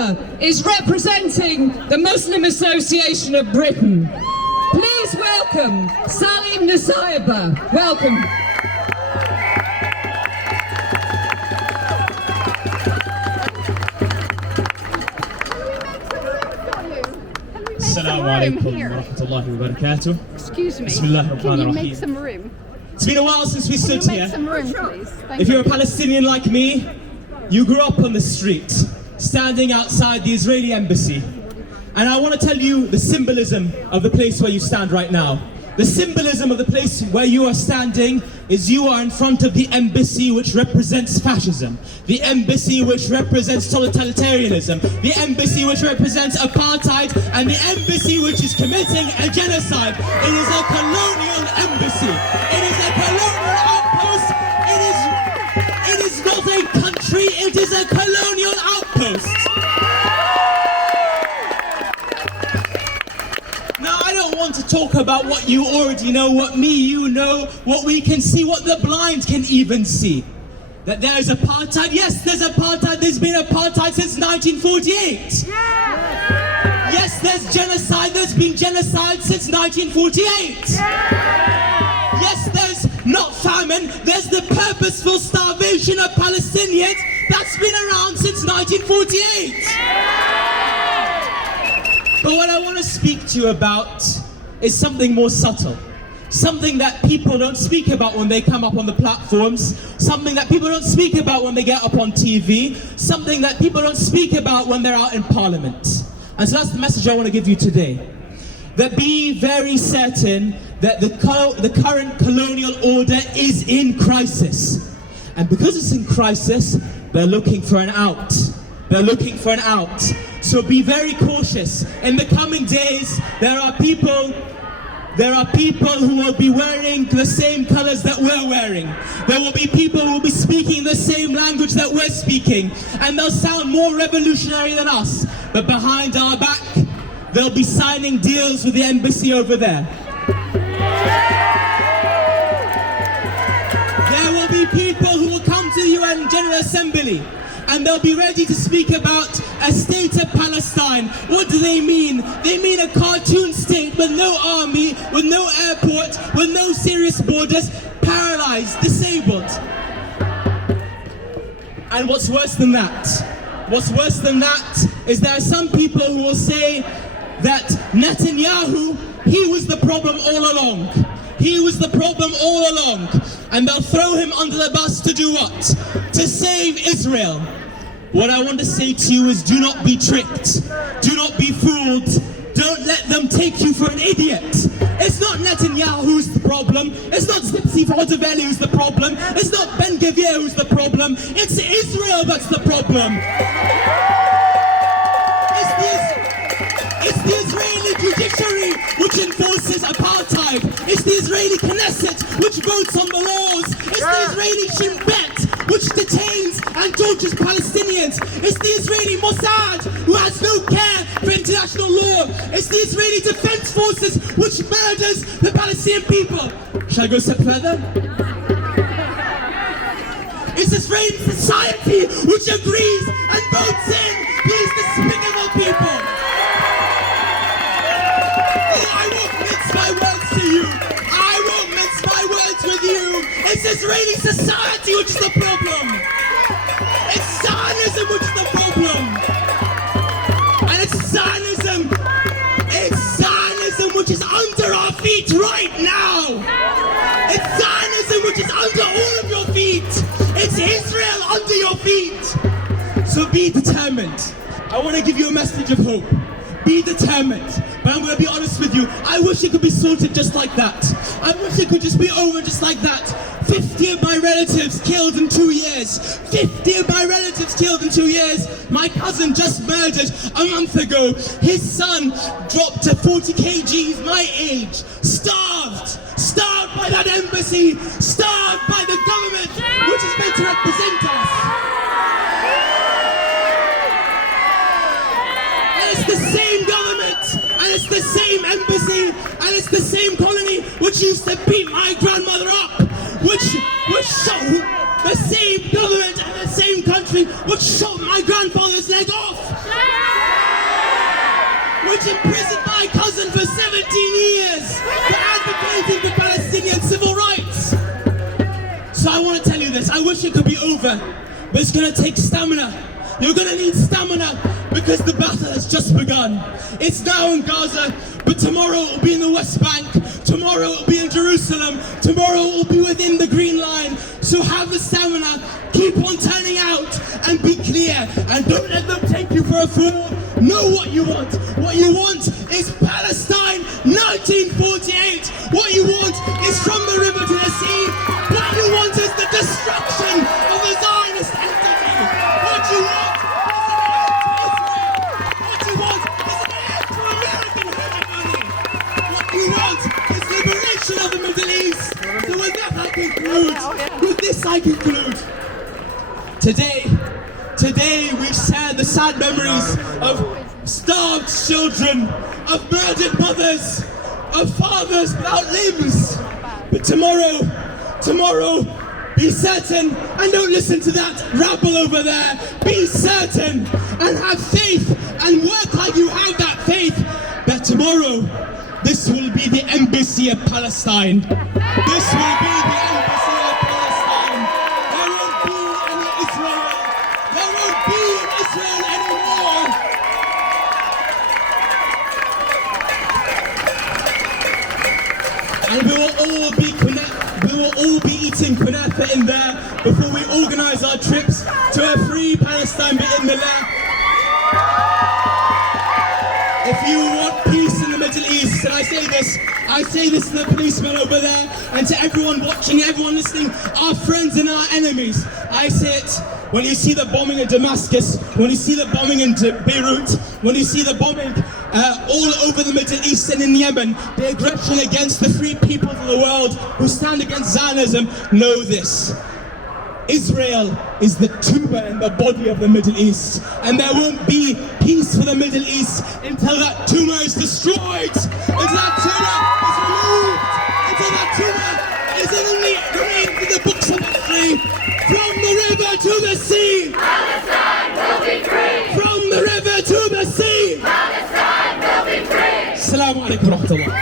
Nusseibeh is representing the Muslim Association of Britain. Please welcome Saleem Nusseibeh. Welcome. Assalamu alaikum wa rahmatullahi wa barakatuh. Excuse me. Bismillahir Can you Rahmanir make Rahim. some room? It's been a while since we stood Can you here. make some room, please? Thank If you. you're a Palestinian like me, you grew up on the street, standing outside the Israeli embassy. And I want to tell you the symbolism of the place where you stand right now. The symbolism of the place where you are standing is you are in front of the embassy which represents fascism, the embassy which represents totalitarianism, the embassy which represents apartheid, and the embassy which is committing a genocide. It is a colonial embassy. It is a colonial outpost. It is not a country, it is a colonial outpost. Now, I don't want to talk about what you already know, what you know, what we can see, what the blind can even see. That there is apartheid. Yes, there's apartheid. There's been apartheid since 1948. Yes, there's genocide. There's been genocide since 1948. Yes, there's not famine. There's the purposeful starvation of Palestinians that's been around since 1948. But what I want to speak to you about is something more subtle. Something that people don't speak about when they come up on the platforms. Something that people don't speak about when they get up on TV. Something that people don't speak about when they're out in Parliament. And so that's the message I want to give you today. That be very certain that the current colonial order is in crisis. And because it's in crisis, they're looking for an out. They're looking for an out. So be very cautious. In the coming days, there are people who will be wearing the same colors that we're wearing. There will be people who will be speaking the same language that we're speaking. And they'll sound more revolutionary than us. But behind our back, they'll be signing deals with the embassy over there. There will be people who will come to the UN General Assembly and they'll be ready to speak about a state of Palestine. What do they mean? They mean a cartoon state with no army, with no airport, with no serious borders, paralyzed, disabled. And what's worse than that? What's worse than that is there are some people who will say that Netanyahu, he was the problem all along. He was the problem all along. And they'll throw him under the bus to do what? To save Israel. What I want to say to you is do not be tricked. Do not be fooled. Don't let them take you for an idiot. It's not Netanyahu who's the problem. It's not Zipsi Valdiveli who's the problem. It's not Ben Gvir who's the problem. It's Israel that's the problem. It's the Israeli judiciary which enforces apartheid. It's the Israeli Knesset which votes on the laws. It's the Israeli Shin Bet which detains and tortures Palestinians. It's the Israeli Mossad who has no care for international law. It's the Israeli Defense Forces which murders the Palestinian people. Shall I go a step further? It's Israeli society which agrees and votes in these despicable people. I won't mince my words to you. I won't mince my words with you. It's Israeli society which is the problem. It's Zionism which is the problem. And it's Zionism which is under our feet right now. It's Zionism which is under all of your feet. It's Israel under your feet. So be determined. I want to give you a message of hope. Be determined. But I'm going to be honest with you, I wish it could be sorted just like that. I wish it could just be over just like that. 50 of my relatives killed in 2 years. 50 of my relatives killed in 2 years. My cousin just murdered a month ago. His son dropped to 40 kgs my age. Starved. Starved by that embassy. Starved by the government which is meant to represent us. And it's the same government. And it's the same embassy, and it's the same colony which used to beat my grandmother up, which show the same government and the same country country which shot my grandfather's leg off, which imprisoned my cousin for 17 years for advocating for Palestinian civil rights. So I want to tell you this, I wish it could be over, but it's going to take stamina. You're going to need stamina because the battle has just begun. It's now in Gaza, but tomorrow it will be in the West Bank, tomorrow it will be in Jerusalem, tomorrow it will be within the Green Line. So have the stamina, keep on turning out and be clear, and don't let them take you for a fool. Know what you want. What you want is Palestine 1948. What you want is from the river to the sea. What you want is the destruction of the Zionist entity. What you want is an end to American hegemony. What you want is liberation of the Middle East. So with that I conclude. With this I conclude. Today we share the sad memories of starved children, of murdered mothers, of fathers without limbs. But tomorrow, be certain, and don't listen to that rabble over there. Be certain and have faith and work like you have that faith that tomorrow this will be the embassy of Palestine. This will be the embassy of Palestine. There won't be any Israel. There won't be Israel anymore. And we will all be eating kunafa in there before we organize our trips to a free Palestine bi'idhnillah. If you want peace in the Middle East, and I say this to the policemen over there, and to everyone watching, everyone listening, our friends and our enemies. I say it when you see the bombing in Damascus, when you see the bombing in Beirut, when you see the bombing all over the Middle East and in Yemen, the aggression against the free peoples of the world who stand against Zionism, know this. Israel is the tumor in the body of the Middle East, and there won't be peace for the Middle East until that tumor is destroyed, until that tumor is removed, until that tumor is only remains in the books of history. From the river to the sea, Palestine will be free. From the river to the sea, Palestine will be free. Assalamu alaikum wa rahmatullah.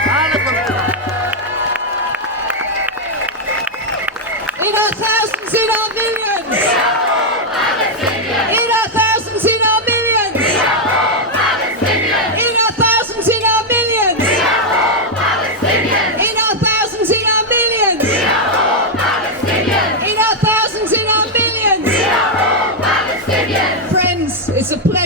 In our thousands, in our millions. We are all Palestinians. In our thousands, in our millions. We are all Palestinians. In our thousands, in our millions. We are all Palestinians. In our thousands, in our millions. We are all Palestinians. In our thousands, in our millions. We are all Palestinians. Friends, it's a pleasure.